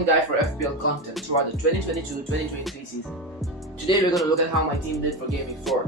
on guy for FPL content throughout the 2022-2023 season. Today we're going to look at how my team did for Gameweek 4,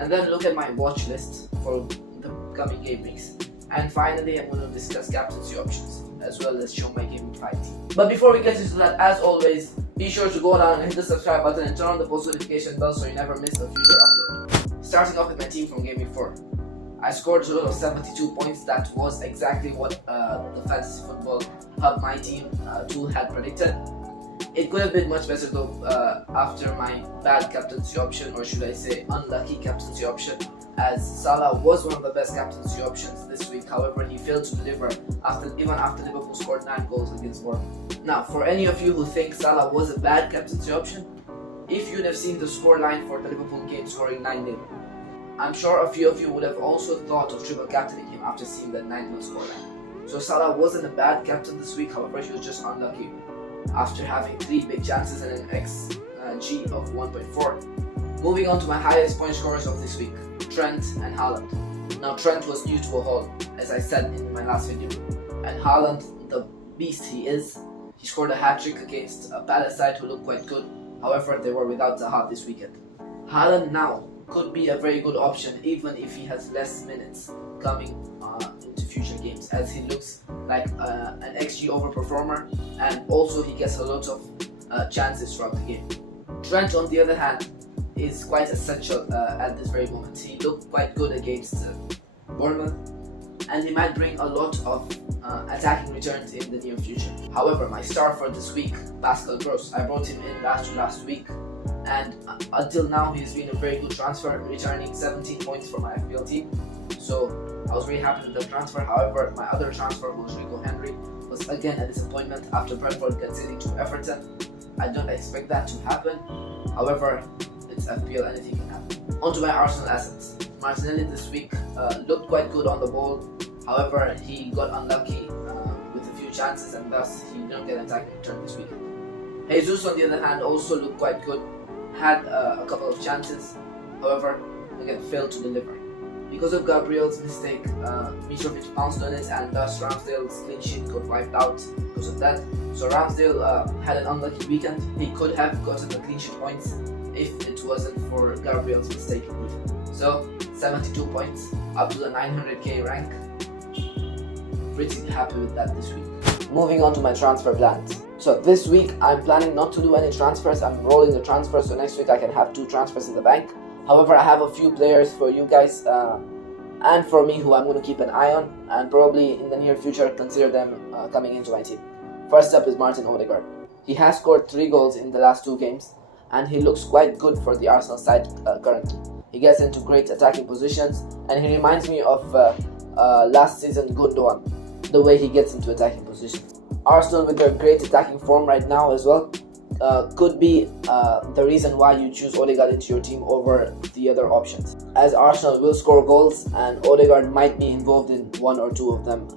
and then look at my watch list for the coming game weeks. And finally, I'm going to discuss captaincy options, as well as show my Gameweek5 team. But before we get into that, as always, be sure to go down and hit the subscribe button and turn on the post notification bell so you never miss a future upload. Starting off with my team from Gameweek 4. I scored a total of 72 points. That was exactly what the Fantasy Football Hub My Team tool had predicted. It could have been much better though after my bad captaincy option, or should I say unlucky captaincy option, as Salah was one of the best captaincy options this week. However, he failed to deliver even after Liverpool scored 9 goals against Bournemouth. Now, for any of you who think Salah was a bad captaincy option, if you'd have seen the scoreline for the Liverpool game scoring 9-0, I'm sure a few of you would have also thought of triple captaining him after seeing that 9-0 scoreline. So Salah wasn't a bad captain this week, however he was just unlucky after having 3 big chances and an XG of 1.4. Moving on to my highest point scorers of this week, Trent and Haaland. Now Trent was due to a haul, as I said in my last video, and Haaland, the beast he is, he scored a hat-trick against a Palace side who looked quite good. However, they were without Zaha this weekend. Haaland now could be a very good option even if he has less minutes coming into future games, as he looks like an XG overperformer, and also he gets a lot of chances throughout the game. Trent, on the other hand, is quite essential at this very moment. He looked quite good against Bournemouth, and he might bring a lot of attacking returns in the near future. However, my star for this week, Pascal Gross, I brought him in last week, and until now he's been a very good transfer, returning 17 points for my FPL team. So I was very happy with the transfer. However, my other transfer, Rodrigo Henry, was again a disappointment after Brentford conceding to Everton. I don't expect that to happen. However, it's FPL, anything can happen. On to my Arsenal assets. Martinelli this week looked quite good on the ball. However, he got unlucky with a few chances, and thus he didn't get an attacking return this week. Jesus, on the other hand, also looked quite good. Had a couple of chances, however, again failed to deliver. Because of Gabriel's mistake, Mitrovic pounced on it, and thus Ramsdale's clean sheet got wiped out because of that. So Ramsdale had an unlucky weekend. He could have gotten the clean sheet points if it wasn't for Gabriel's mistake indeed. So 72 points, up to the 900k rank. Pretty happy with that this week. Moving on to my transfer plans. So this week I'm planning not to do any transfers. I'm rolling the transfers, so next week I can have 2 transfers in the bank. However, I have a few players for you guys and for me who I'm going to keep an eye on, and probably in the near future consider them coming into my team. First up is Martin Odegaard. He has scored 3 goals in the last 2 games, and he looks quite good for the Arsenal side currently. He gets into great attacking positions, and he reminds me of last season Gundogan, the way he gets into attacking positions. Arsenal, with their great attacking form right now as well, could be the reason why you choose Odegaard into your team over the other options, as Arsenal will score goals and Odegaard might be involved in 1 or 2 of them.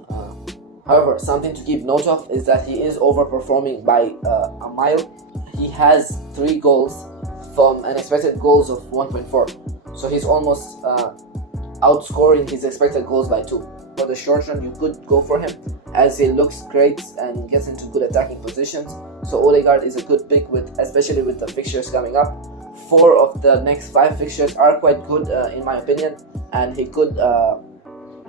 However, something to keep note of is that he is overperforming by a mile. He has 3 goals from an expected goals of 1.4, so he's almost outscoring his expected goals by 2. For the short run, you could go for him, as he looks great and gets into good attacking positions. So Odegaard is a good pick, especially with the fixtures coming up. 4 of the next 5 fixtures are quite good in my opinion, and he could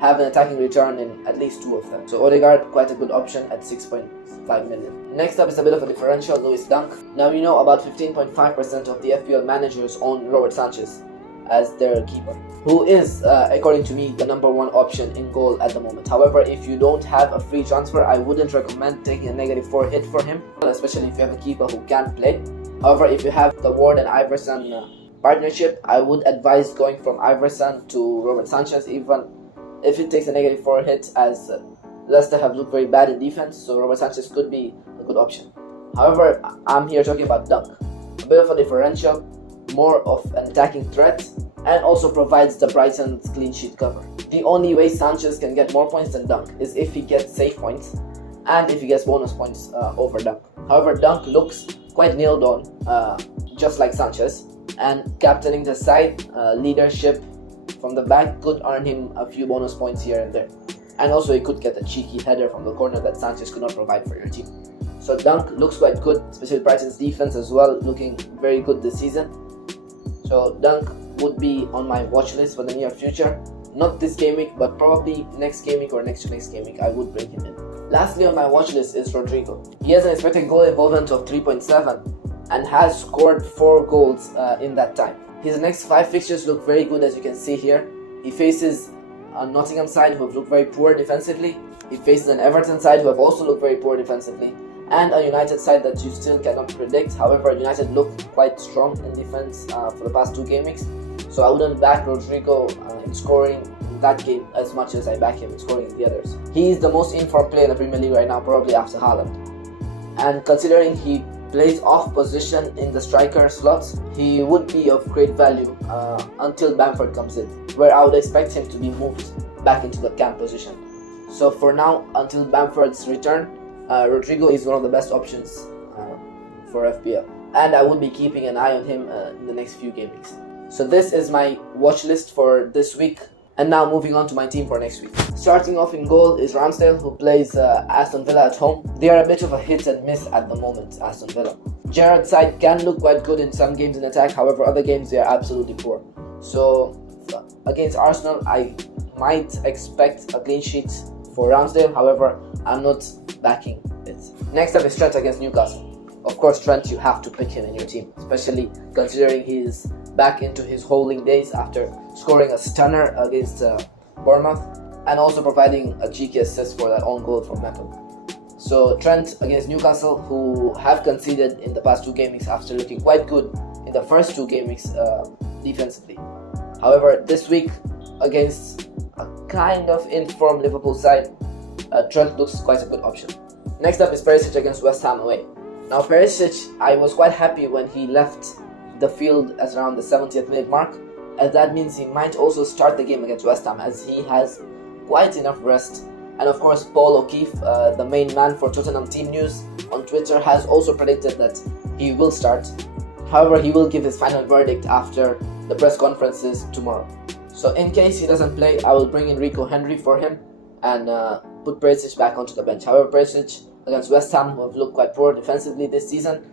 have an attacking return in at least 2 of them. So Odegaard, quite a good option at 6.5 million. Next up is a bit of a differential, Lewis Dunk. Now you know about 15.5% of the FPL managers own Robert Sanchez as their keeper, who is, according to me, the #1 option in goal at the moment. However, if you don't have a free transfer, I wouldn't recommend taking a -4 hit for him, especially if you have a keeper who can't play. However, if you have the Ward and Iverson partnership, I would advise going from Iverson to Robert Sanchez, even if it takes a -4 hit, as Leicester have looked very bad in defense, so Robert Sanchez could be a good option. However, I'm here talking about Dunk, a bit of a differential, more of an attacking threat, and also provides the Brighton's clean sheet cover. The only way Sanchez can get more points than Dunk is if he gets save points and if he gets bonus points over Dunk. However, Dunk looks quite nailed on, just like Sanchez, and captaining the side, leadership from the back could earn him a few bonus points here and there. And also he could get a cheeky header from the corner that Sanchez could not provide for your team. So Dunk looks quite good, especially Brighton's defense as well, looking very good this season. So Dunk would be on my watch list for the near future. Not this game week, but probably next game week or next to next game week, I would bring him in. Lastly on my watch list is Rodrigo. He has an expected goal involvement of 3.7 and has scored 4 goals in that time. His next 5 fixtures look very good, as you can see here. He faces a Nottingham side who have looked very poor defensively. He faces an Everton side who have also looked very poor defensively, and a United side that you still cannot predict. However, United looked quite strong in defense for the past 2 game weeks. So I wouldn't back Rodrigo in scoring in that game as much as I back him in scoring in the others. He is the most informed player in the Premier League right now, probably after Haaland. And considering he plays off position in the striker slot, he would be of great value until Bamford comes in, where I would expect him to be moved back into the cam position. So for now, until Bamford's return, Rodrigo is one of the best options for FPL, and I would be keeping an eye on him in the next few game weeks. So this is my watch list for this week, and now moving on to my team for next week. Starting off in goal is Ramsdale, who plays Aston Villa at home. They are a bit of a hit and miss at the moment, Aston Villa. Gerrard's side can look quite good in some games in attack, however other games they are absolutely poor. So against Arsenal, I might expect a clean sheet for Ramsdale, however I'm not backing it. Next up is Trent against Newcastle. Of course, Trent, you have to pick him in your team, especially considering he's back into his holding days after scoring a stunner against Bournemouth and also providing a cheeky assist for that own goal from Metal. So Trent against Newcastle, who have conceded in the past 2 game weeks after looking quite good in the first 2 game weeks defensively. However, this week against a kind of informed Liverpool side, Trent looks quite a good option. Next up is Perisic against West Ham away. Now Perisic, I was quite happy when he left the field at around the 70th minute mark, and that means he might also start the game against West Ham as he has quite enough rest. And of course, Paul O'Keefe, the main man for Tottenham Team News on Twitter, has also predicted that he will start. However, he will give his final verdict after the press conferences tomorrow. So in case he doesn't play, I will bring in Rico Henry for him and put Perisic back onto the bench. However, Perisic against West Ham, who have looked quite poor defensively this season,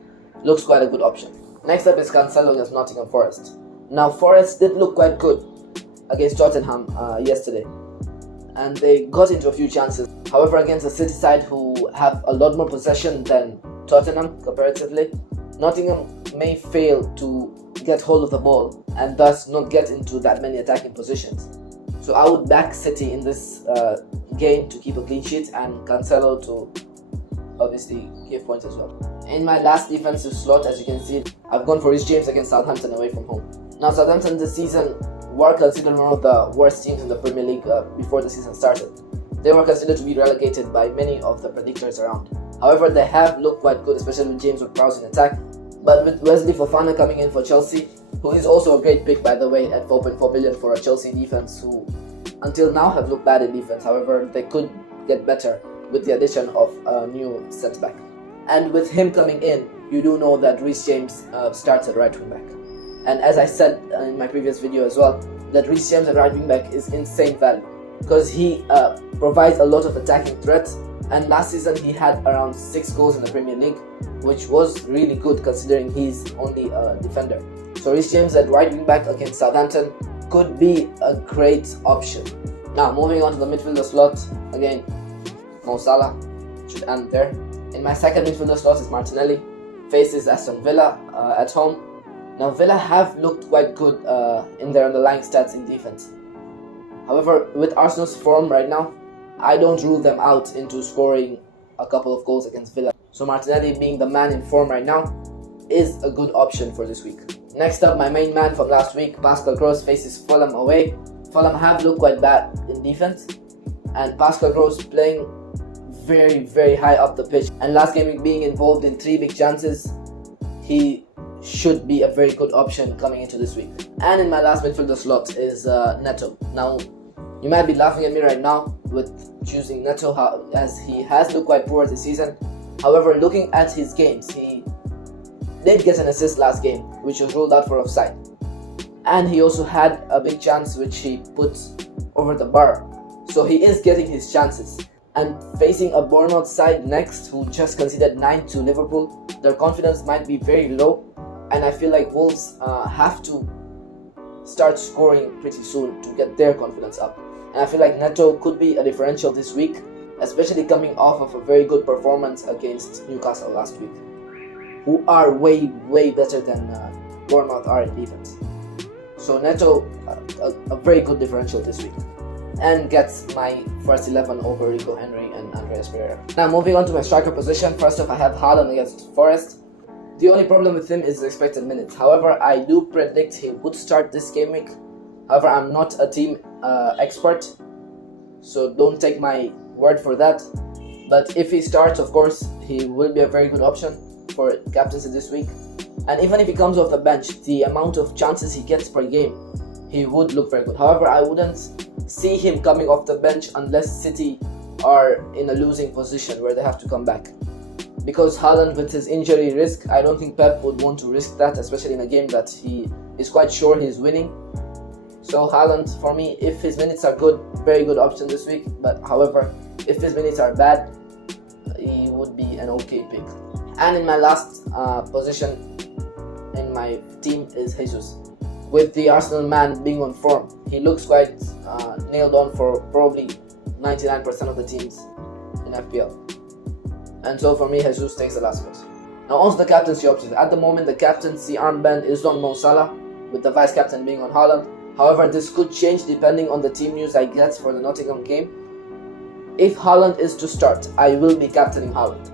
looks quite a good option. Next up is Cancelo against Nottingham Forest. Now Forest did look quite good against Tottenham yesterday, and they got into a few chances. However, against a City side who have a lot more possession than Tottenham comparatively, Nottingham may fail to get hold of the ball and thus not get into that many attacking positions. So I would back City in this game to keep a clean sheet and Cancelo to obviously give points as well. In my last defensive slot, as you can see, I've gone for Reece James against Southampton away from home. Now Southampton this season were considered one of the worst teams in the Premier League before the season started. They were considered to be relegated by many of the predictors around. However, they have looked quite good, especially with James Ward-Prowse in attack. But with Wesley Fofana coming in for Chelsea, who is also a great pick by the way at 4.4 billion for a Chelsea defense who until now have looked bad in defense. However, they could get better with the addition of a new centre-back. And with him coming in, you do know that Reece James starts at right wing back. And as I said in my previous video as well, that Reece James at right wing back is insane value because he provides a lot of attacking threat, and last season he had around 6 goals in the Premier League, which was really good considering he's only a defender. So Reece James at right wing back against Southampton could be a great option. Now moving on to the midfielder slot, again Mo Salah should end there. In my second midfielder slot is Martinelli, faces Aston Villa at home. Now Villa have looked quite good in their underlying stats in defense. However, with Arsenal's form right now, I don't rule them out into scoring a couple of goals against Villa. So Martinelli, being the man in form right now, is a good option for this week. Next up, my main man from last week, Pascal Gross, faces Fulham away. Fulham have looked quite bad in defense, and Pascal Gross playing very high up the pitch, and last game being involved in 3 big chances, he should be a very good option coming into this week. And in my last midfielder slot is Neto. Now you might be laughing at me right now with choosing Neto as he has looked quite poor this season. However, looking at his games, he did get an assist last game which was ruled out for offside, and he also had a big chance which he put over the bar. So he is getting his chances, And facing a Bournemouth side next who just conceded 9 to Liverpool, their confidence might be very low, and I feel like Wolves have to start scoring pretty soon to get their confidence up. And I feel like Neto could be a differential this week, especially coming off of a very good performance against Newcastle last week, who are way better than Bournemouth are in defense. So Neto, a very good differential this week, and gets my first 11 over Rico Henry and Andreas Pereira. Now moving on to my striker position, first off I have Haaland against Forest. The only problem with him is the expected minutes. However, I do predict he would start this game week. However, I'm not a team expert, so don't take my word for that. But if he starts, of course, he will be a very good option for captaincy this week. And even if he comes off the bench, the amount of chances he gets per game, he would look very good. However, I wouldn't see him coming off the bench unless City are in a losing position where they have to come back. Because Haaland, with his injury risk, I don't think Pep would want to risk that, especially in a game that he is quite sure he's winning. So Haaland, for me, if his minutes are good, very good option this week. But however, if his minutes are bad, he would be an okay pick. And in my last position in my team is Jesus. With the Arsenal man being on form, he looks quite nailed on for probably 99% of the teams in FPL. And so for me, Jesus takes the last spot. Now on to the captaincy options. At the moment, the captaincy armband is on Mo Salah, with the vice captain being on Haaland. However, this could change depending on the team news I get for the Nottingham game. If Haaland is to start, I will be captaining Haaland.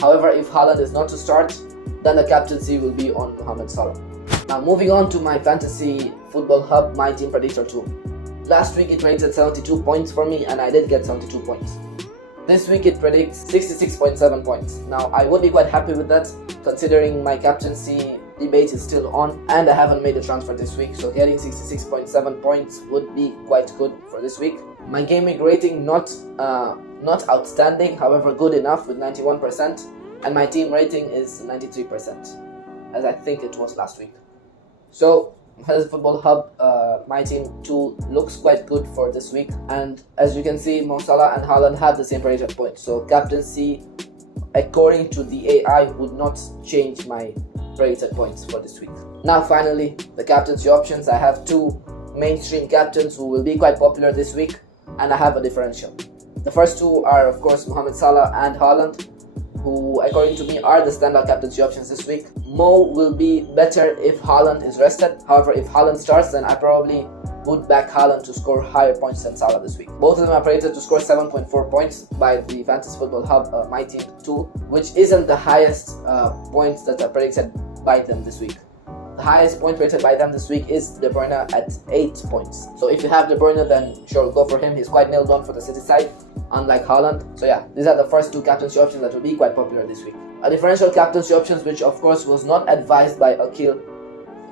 However, if Haaland is not to start, then the captaincy will be on Mohamed Salah. Now moving on to my fantasy football hub, my team predictor tool. Last week it predicted 72 points for me, and I did get 72 points. This week it predicts 66.7 points. Now I would be quite happy with that, considering my captaincy debate is still on and I haven't made a transfer this week, so getting 66.7 points would be quite good for this week. My game week rating not outstanding, however good enough with 91%, and my team rating is 93%, as I think it was last week. So as Football Hub, my team too looks quite good for this week, and as you can see, Mo Salah and Haaland have the same predicted points, so captaincy according to the AI would not change my predicted points for this week. Now finally, the captaincy options. I have two mainstream captains who will be quite popular this week, and I have a differential. The first two are of course Mohamed Salah and Haaland, who according to me are the standout captaincy options this week. Mo will be better if Haaland is rested. However, if Haaland starts, then I probably would back Haaland to score higher points than Salah this week. Both of them are predicted to score 7.4 points by the Fantasy Football Hub My Team tool, which isn't the highest points that are predicted by them this week. The highest point rated by them this week is De Bruyne at 8 points. So if you have De Bruyne, then sure, go for him. He's quite nailed on for the City side, unlike Haaland. So yeah, these are the first two captaincy options that will be quite popular this week. A differential captaincy options, which of course was not advised by Akil,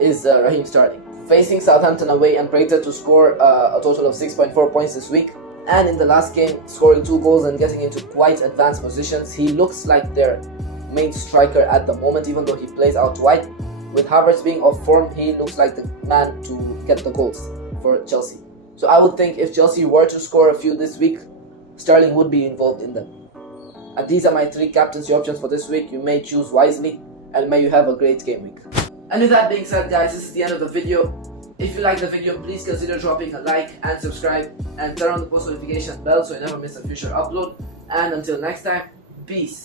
is Raheem Sterling. Facing Southampton away and predicted to score a total of 6.4 points this week. And in the last game, scoring 2 goals and getting into quite advanced positions. He looks like their main striker at the moment, even though he plays out wide. With Havertz being off form, he looks like the man to get the goals for Chelsea. So I would think if Chelsea were to score a few this week, Sterling would be involved in them. And these are my 3 captaincy options for this week. You may choose wisely, and may you have a great game week. And with that being said, guys, this is the end of the video. If you like the video, please consider dropping a like and subscribe, and turn on the post notification bell so you never miss a future upload. And until next time, peace.